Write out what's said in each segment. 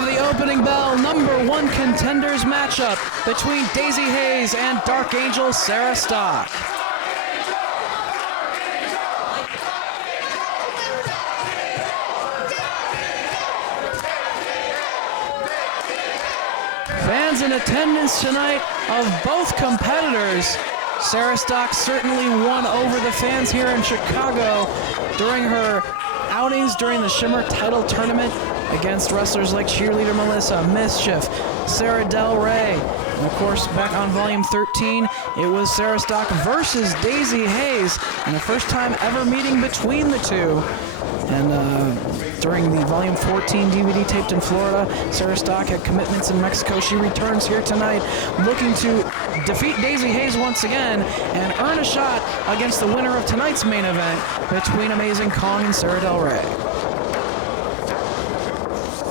have the opening bell #1 contenders matchup between Daizee Haze and Dark Angel Sarah Stock. Fans in attendance tonight of both competitors. Sarah Stock certainly won over the fans here in Chicago during her outings during the Shimmer title tournament against wrestlers like Cheerleader Melissa, Mischief, Sarah Del Rey. And of course, back on Volume 13, it was Sarah Stock versus Daizee Haze, and the first time ever meeting between the two. And during the Volume 14 DVD taped in Florida, Sarah Stock had commitments in Mexico. She returns here tonight looking to defeat Daizee Haze once again and earn a shot against the winner of tonight's main event between Amazing Kong and Sarah Del Rey.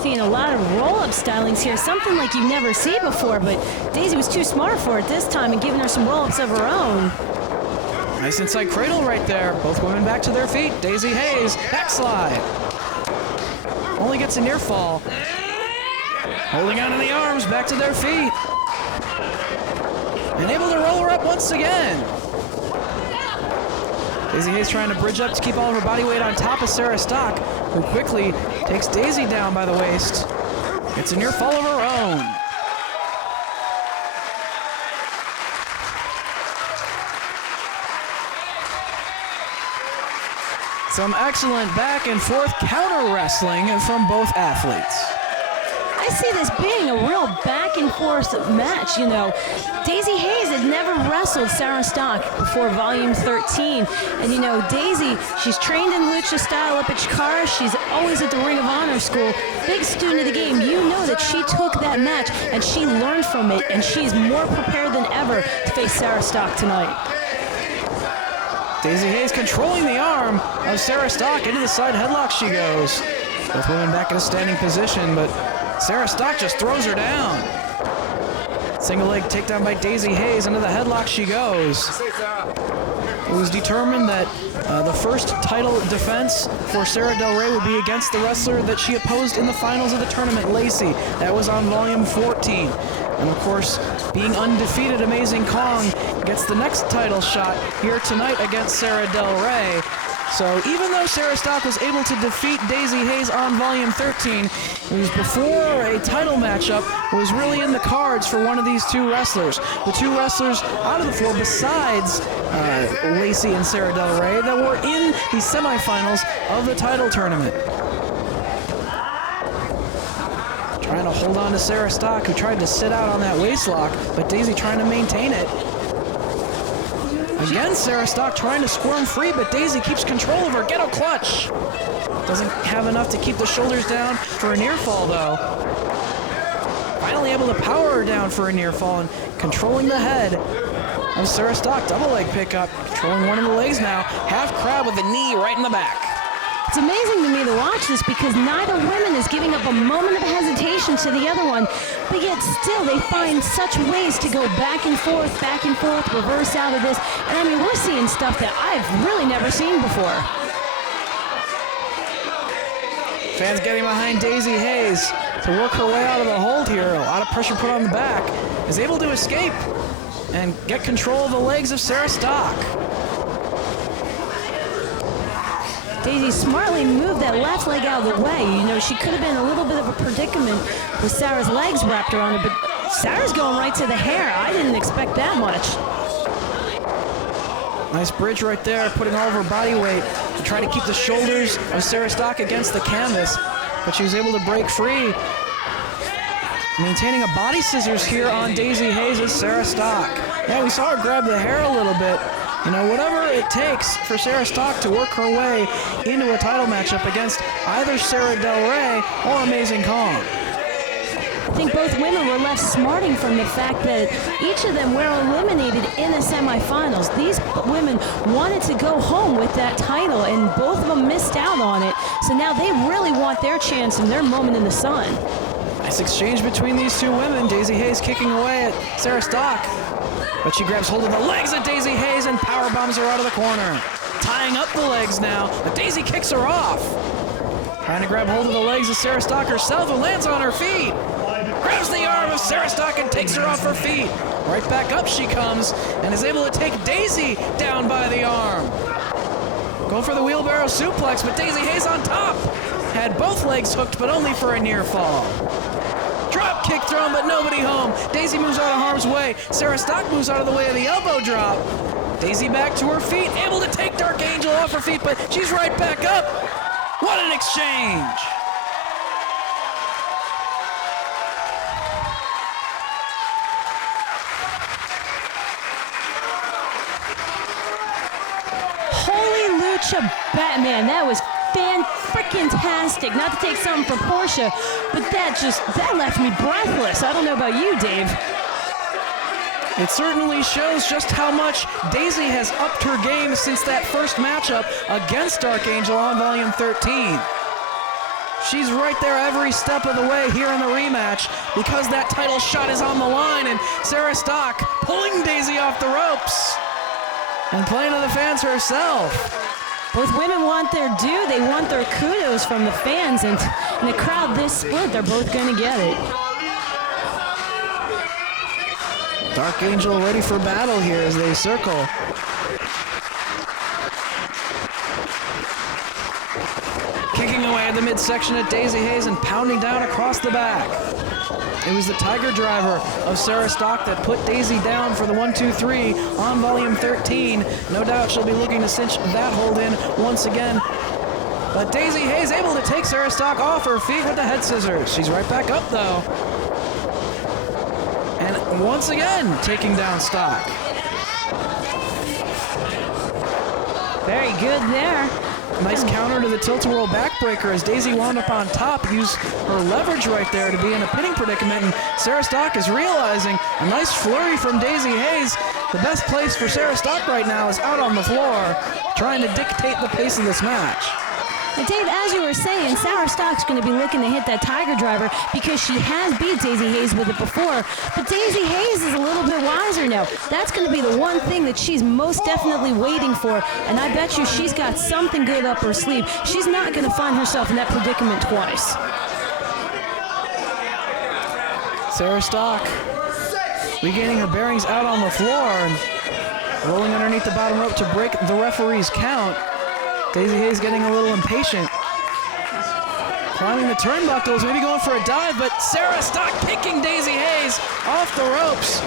Seeing a lot of roll-up stylings here, something like you've never seen before, but Daizee was too smart for it this time and giving her some roll-ups of her own. Nice inside cradle right there. Both women back to their feet. Daizee Haze, backslide. Only gets a near fall. Holding on to the arms, back to their feet. And able to roll her up once again. Daizee Haze trying to bridge up to keep all of her body weight on top of Sarah Stock, who quickly takes Daizee down by the waist. Gets a near fall of her own. Some excellent back and forth counter wrestling from both athletes. I see this being a real back and forth match, you know. Daizee Haze had never wrestled Sarah Stock before Volume 13. And you know, Daizee, she's trained in lucha style up at Chikara. She's always at the Ring of Honor school. Big student of the game. You know that she took that match and she learned from it, and she's more prepared than ever to face Sarah Stock tonight. Daizee Haze controlling the arm of Sarah Stock. Into the side headlock she goes. Both women back in a standing position, but Sarah Stock just throws her down. Single leg takedown by Daizee Haze. Into the headlock she goes. It was determined that the first title defense for Sarah Del Rey would be against the wrestler that she opposed in the finals of the tournament, Lacey. That was on Volume 14. And of course, being undefeated, Amazing Kong gets the next title shot here tonight against Sarah Del Rey. So even though Sarah Stock was able to defeat Daizee Haze on Volume 13, it was before a title matchup was really in the cards for one of these two wrestlers. The two wrestlers out of the four, besides Lacey and Sarah Del Rey, that were in the semifinals of the title tournament. Trying to hold on to Sarah Stock, who tried to sit out on that waistlock, but Daizee trying to maintain it. Again, Sarah Stock trying to squirm free, but Daizee keeps control of her. Ghetto clutch. Doesn't have enough to keep the shoulders down for a near fall, though. Finally able to power her down for a near fall and controlling the head of Sarah Stock. Double leg pickup, controlling one of the legs now. Half crab with a knee right in the back. It's amazing to me to watch this because neither woman is giving up a moment of hesitation to the other one, but yet still they find such ways to go back and forth, reverse out of this. And I mean, we're seeing stuff that I've really never seen before. Fans getting behind Daizee Haze to work her way out of the hold here. A lot of pressure put on the back. Is able to escape and get control of the legs of Sarah Stock. Daizee smartly moved that left leg out of the way. You know, she could have been a little bit of a predicament with Sarah's legs wrapped around her, but Sarah's going right to the hair. I didn't expect that much. Nice bridge right there, putting all of her body weight to try to keep the shoulders of Sarah Stock against the canvas, but she was able to break free. Maintaining a body scissors here on Daizee Haze's Sarah Stock. Yeah, we saw her grab the hair a little bit. You know, whatever it takes for Sarah Stock to work her way into a title matchup against either Sarah Del Rey or Amazing Kong. I think both women were left smarting from the fact that each of them were eliminated in the semifinals. These women wanted to go home with that title, and both of them missed out on it. So now they really want their chance and their moment in the sun. Nice exchange between these two women. Daizee Haze kicking away at Sarah Stock. But she grabs hold of the legs of Daizee Haze and power bombs her out of the corner. Tying up the legs now, but Daizee kicks her off. Trying to grab hold of the legs of Sarah Stock herself, who lands on her feet. Grabs the arm of Sarah Stock and takes her off her feet. Right back up she comes and is able to take Daizee down by the arm. Going for the wheelbarrow suplex, but Daizee Haze on top. Had both legs hooked, but only for a near fall. Drop kick thrown, but nobody home. Daizee moves out of harm's way. Sarah Stock moves out of the way of the elbow drop. Daizee back to her feet, able to take Dark Angel off her feet, but she's right back up. What an exchange! Holy lucha Batman, that was fan-freaking-tastic. Not to take something from Portia, but that left me breathless. I don't know about you, Dave. It certainly shows just how much Daizee has upped her game since that first matchup against Dark Angel on Volume 13. She's right there every step of the way here in the rematch because that title shot is on the line, and Sarah Stock pulling Daizee off the ropes and playing to the fans herself. Both women want their due. They want their kudos from the fans, and in a crowd this split, they're both going to get it. Dark Angel ready for battle here as they circle. Kicking away at the midsection at Daizee Haze and pounding down across the back. It was the Tiger Driver of Sarah Stock that put Daizee down for the 1-2-3 on Volume 13. No doubt she'll be looking to cinch that hold in once again. But Daizee Haze able to take Sarah Stock off her feet with the head scissors. She's right back up though. And once again, taking down Stock. Very good there. Nice counter to the tilt-a-whirl backbreaker as Daizee wound up on top, used her leverage right there to be in a pinning predicament, and Sarah Stock is realizing a nice flurry from Daizee Haze. The best place for Sarah Stock right now is out on the floor, trying to dictate the pace of this match. And Dave, as you were saying, Sarah Stock's going to be looking to hit that Tiger Driver because she has beat Daizee Haze with it before. But Daizee Haze is a little bit wiser now. That's going to be the one thing that she's most definitely waiting for. And I bet you she's got something good up her sleeve. She's not going to find herself in that predicament twice. Sarah Stock regaining her bearings out on the floor and rolling underneath the bottom rope to break the referee's count. Daizee Haze getting a little impatient. Climbing the turnbuckles, maybe going for a dive, but Sarah Stock kicking Daizee Haze off the ropes.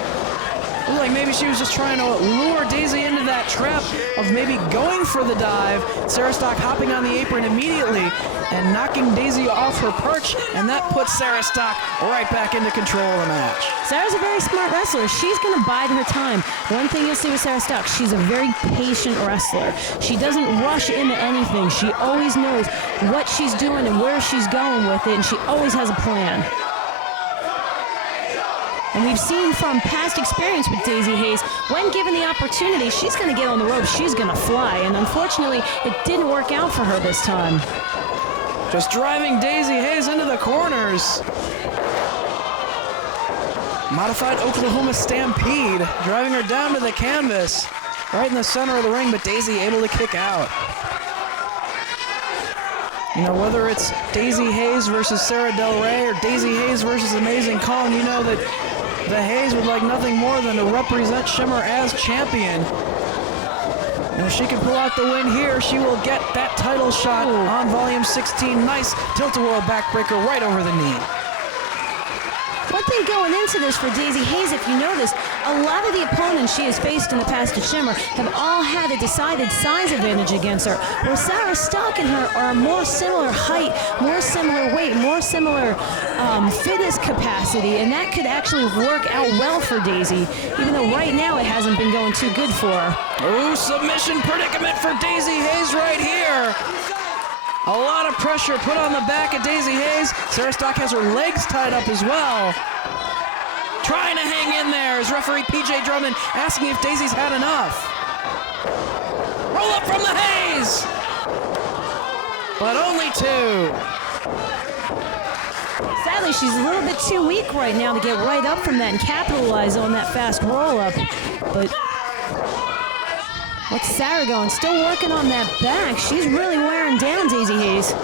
Looked like maybe she was just trying to lure Daizee into that trap of maybe going for the dive. Sarah Stock hopping on the apron immediately and knocking Daizee off her perch, and that puts Sarah Stock right back into control of the match. Sarah's a very smart wrestler. She's going to bide her time. One thing you'll see with Sarah Stock, she's a very patient wrestler. She doesn't rush into anything. She always knows what she's doing and where she's going with it, and she always has a plan. And we've seen from past experience with Daizee Haze, when given the opportunity, she's going to get on the ropes, she's going to fly. And unfortunately, it didn't work out for her this time. Just driving Daizee Haze into the corners. Modified Oklahoma Stampede, driving her down to the canvas, right in the center of the ring, but Daizee able to kick out. You know, whether it's Daizee Haze versus Sarah Del Rey or Daizee Haze versus Amazing Kong, you know that the Haze would like nothing more than to represent Shimmer as champion. And if she can pull out the win here, she will get that title shot on Volume 16. Nice tilt-a-whirl backbreaker right over the knee. One thing going into this for Daizee Haze, if you notice, a lot of the opponents she has faced in the past at Shimmer have all had a decided size advantage against her, where Sarah Stock and her are more similar height, more similar weight, more similar fitness capacity, and that could actually work out well for Daizee, even though right now it hasn't been going too good for her. Ooh, submission predicament for Daizee Haze right here. A lot of pressure put on the back of Daizee Haze. Sarah Stock has her legs tied up as well. Trying to hang in there is referee PJ Drummond asking if Daizee's had enough. Roll up from the Haze! But only two. Sadly, she's a little bit too weak right now to get right up from that and capitalize on that fast roll-up. But what's Sarah going? Still working on that back. She's really wearing down Daizee Haze.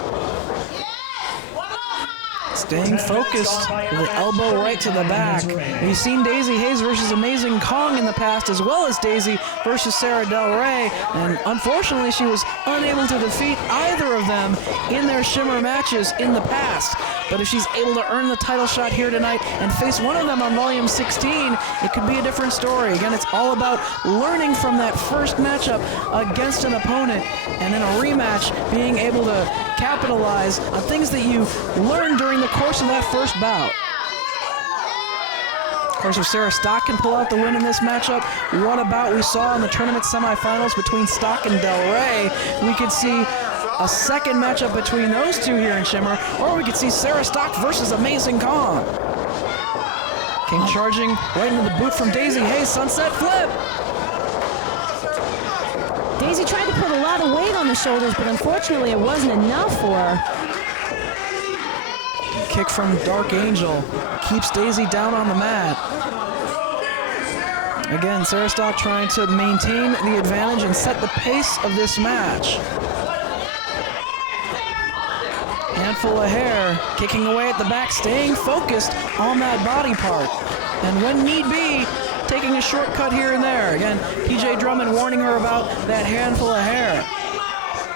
Staying focused with the elbow right to the back. We've seen Daizee Haze versus Amazing Kong in the past, as well as Daizee versus Sara Del Rey, and unfortunately she was unable to defeat either of them in their Shimmer matches in the past. But if she's able to earn the title shot here tonight and face one of them on Volume 16, it could be a different story. Again, it's all about learning from that first matchup against an opponent, and in a rematch, being able to capitalize on things that you learned during the course of that first bout. Of course, if Sarah Stock can pull out the win in this matchup, what about we saw in the tournament semifinals between Stock and Del Rey? We could see a second matchup between those two here in Shimmer, or we could see Sarah Stock versus Amazing Kong. Came charging right into the boot from Daizee Haze, sunset flip. Daizee tried to put a lot of weight on the shoulders, but unfortunately it wasn't enough for her. Kick from Dark Angel keeps Daizee down on the mat. Again, Sarah Stock trying to maintain the advantage and set the pace of this match. Handful of hair, kicking away at the back, staying focused on that body part. And when need be, taking a shortcut here and there. Again, PJ Drummond warning her about that handful of hair.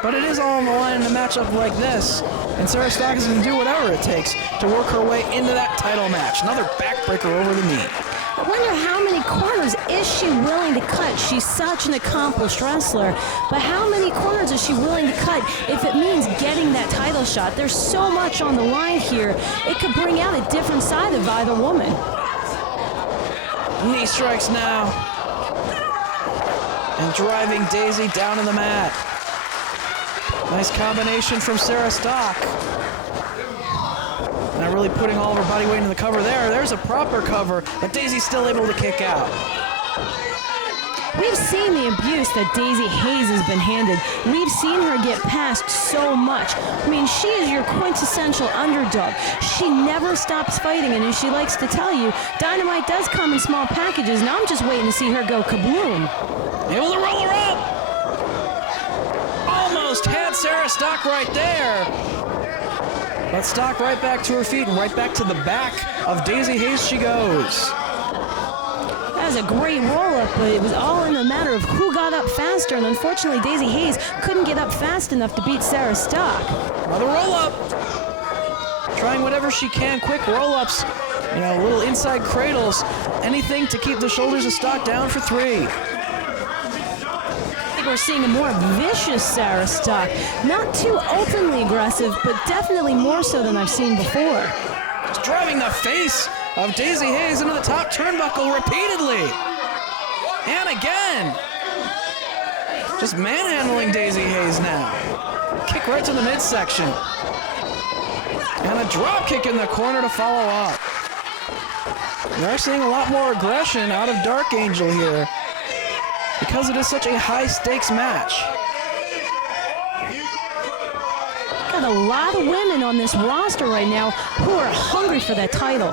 But it is all on the line in a matchup like this, and Sarah Stock is going to do whatever it takes to work her way into that title match. Another backbreaker over the knee. I wonder how many corners is she willing to cut? She's such an accomplished wrestler, but how many corners is she willing to cut if it means getting that title shot? There's so much on the line here. It could bring out a different side of either woman. Knee strikes now. And driving Daizee down on the mat. Nice combination from Sarah Stock. Not really putting all of her body weight into the cover there. There's a proper cover, but Daizee's still able to kick out. We've seen the abuse that Daizee Haze has been handed. We've seen her get past so much. I mean, she is your quintessential underdog. She never stops fighting, and as she likes to tell you, Dynamite does come in small packages. Now I'm just waiting to see her go kabloom. Able to roll her up. Almost had Sarah Stock right there. But Stock right back to her feet and right back to the back of Daizee Haze she goes. That was a great roll-up, but it was all in a matter of who got up faster, and unfortunately Daizee Haze couldn't get up fast enough to beat Sarah Stock. Another roll-up. Trying whatever she can, quick roll-ups, you know, little inside cradles, anything to keep the shoulders of Stock down for 3. I think we're seeing a more vicious Sarah Stock. Not too openly aggressive, but definitely more so than I've seen before. Just driving the face of Daizee Haze into the top turnbuckle repeatedly. And again. Just manhandling Daizee Haze now. Kick right to the midsection. And a drop kick in the corner to follow up. We are seeing a lot more aggression out of Dark Angel here because it is such a high-stakes match. Got a lot of women on this roster right now who are hungry for that title.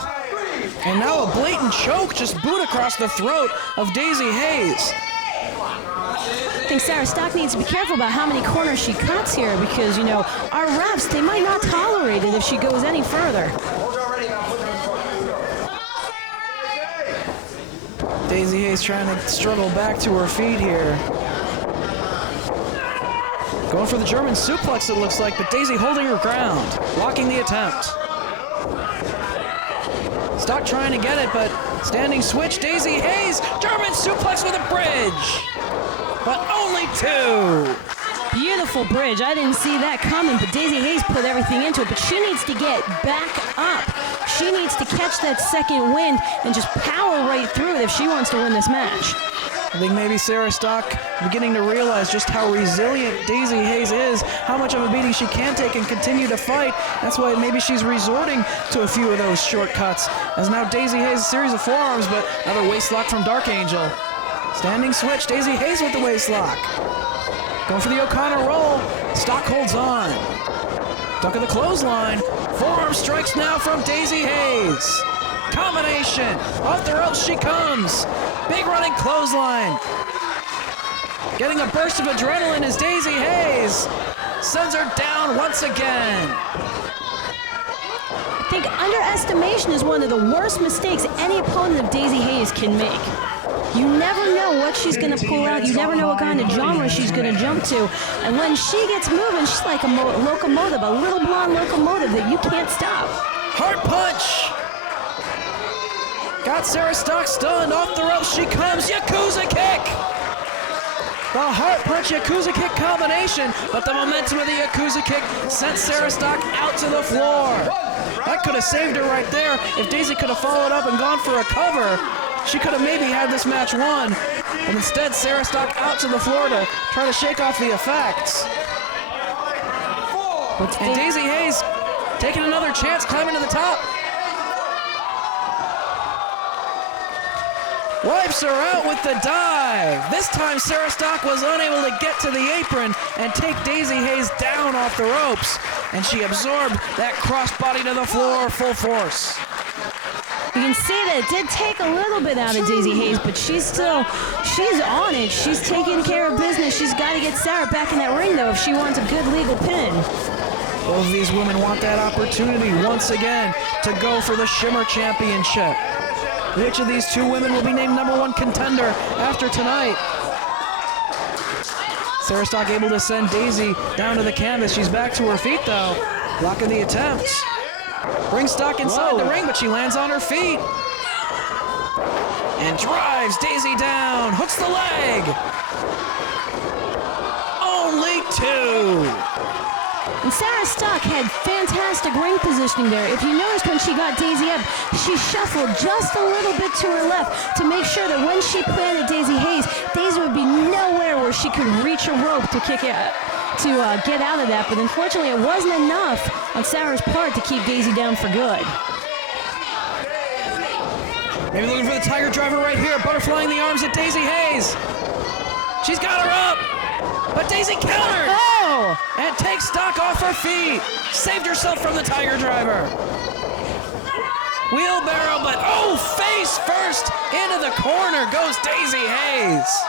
And now a blatant choke, just boot across the throat of Daizee Haze. I think Sarah Stock needs to be careful about how many corners she cuts here because, you know, our refs, they might not tolerate it if she goes any further. Daizee Haze trying to struggle back to her feet here. Going for the German suplex, it looks like, but Daizee holding her ground, blocking the attempt. Stock trying to get it, but standing switch, Daizee Haze, German suplex with a bridge. But only 2. Beautiful bridge. I didn't see that coming, but Daizee Haze put everything into it. But she needs to get back up. She needs to catch that second wind and just power right through it if she wants to win this match. I think maybe Sarah Stock beginning to realize just how resilient Daizee Haze is, how much of a beating she can take and continue to fight. That's why maybe she's resorting to a few of those shortcuts. As now Daizee Haze, a series of forearms, but another waist lock from Dark Angel. Standing switch, Daizee Haze with the waist lock. Going for the O'Connor roll. Stock holds on. Duck of the clothesline. Forearm strikes now from Daizee Haze. Combination. Off the ropes she comes. Big running clothesline. Getting a burst of adrenaline as Daizee Haze sends her down once again. think underestimation is one of the worst mistakes any opponent of Daizee Haze can make. You never know what she's going to pull out. You never know what kind of genre she's going to jump to. And when she gets moving, she's like a locomotive, a little blonde locomotive that you can't stop. Heart punch! Got Sarah Stock stunned. Off the ropes she comes. Yakuza kick! The heart punch Yakuza kick combination, but the momentum of the Yakuza kick sent Sarah Stock out to the floor. That could have saved her right there. If Daizee could have followed up and gone for a cover, she could have maybe had this match won. And instead, Sarah Stock out to the floor to try to shake off the effects. And Daizee Haze taking another chance, climbing to the top. Wipes her out with the dive. This time Sarah Stock was unable to get to the apron and take Daizee Haze down off the ropes. And she absorbed that crossbody to the floor full force. You can see that it did take a little bit out of Daizee Haze, but she's on it. She's taking care of business. She's got to get Sarah back in that ring, though, if she wants a good legal pin. Both of these women want that opportunity once again to go for the Shimmer Championship. Which of these two women will be named #1 contender after tonight? Sarah Stock able to send Daizee down to the canvas. She's back to her feet, though. Blocking the attempts. Brings Stock inside the ring, but she lands on her feet. And drives Daizee down. Hooks the leg. Only 2. And Sarah Stock had fantastic ring positioning there. If you noticed when she got Daizee up, she shuffled just a little bit to her left to make sure that when she planted Daizee Haze, Daizee would be nowhere where she could reach a rope to kick it, to get out of that. But unfortunately, it wasn't enough on Sarah's part to keep Daizee down for good. Maybe looking for the Tiger Driver right here, butterflying the arms at Daizee Haze. She's got her up, but Daizee countered. Oh! And takes Stock off her feet. Saved herself from the Tiger Driver. Wheelbarrow, but oh, face first into the corner goes Daizee Haze.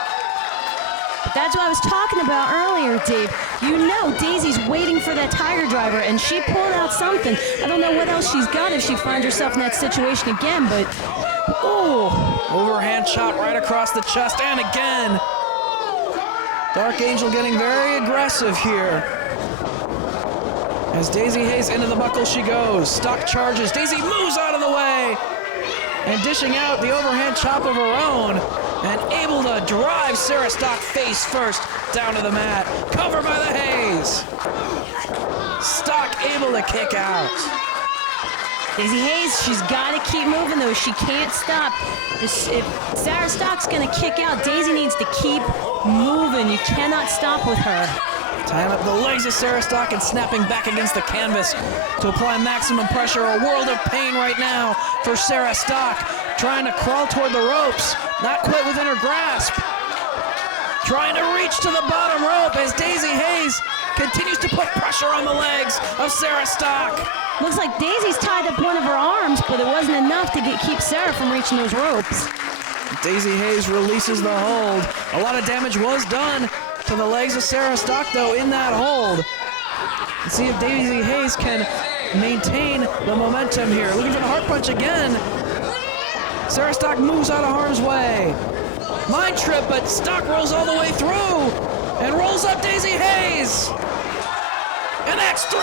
That's what I was talking about earlier, Dave. You know Daisy's waiting for that Tiger Driver, and she pulled out something. I don't know what else she's got if she finds herself in that situation again, but oh. Overhand chop right across the chest, and again. Dark Angel getting very aggressive here. As Daizee Haze into the buckle she goes. Stock charges. Daizee moves out of the way. And dishing out the overhand chop of her own. And able to drive Sarah Stock face first down to the mat. Covered by the Haze. Stock able to kick out. Daizee Haze, she's got to keep moving, though. She can't stop. If Sarah Stock's going to kick out, Daizee needs to keep moving. You cannot stop with her. Tying up the legs of Sarah Stock and snapping back against the canvas to apply maximum pressure. A world of pain right now for Sarah Stock. Trying to crawl toward the ropes. Not quite within her grasp. Trying to reach to the bottom rope as Daizee Haze continues to put pressure on the legs of Sarah Stock. Looks like Daisy's tied up one of her arms, but it wasn't enough to keep Sarah from reaching those ropes. Daizee Haze releases the hold. A lot of damage was done to the legs of Sarah Stock, though, in that hold. Let's see if Daizee Haze can maintain the momentum here. Looking for the heart punch again. Sarah Stock moves out of harm's way. Mind trip, but Stock rolls all the way through and rolls up Daizee Haze. And that's 3.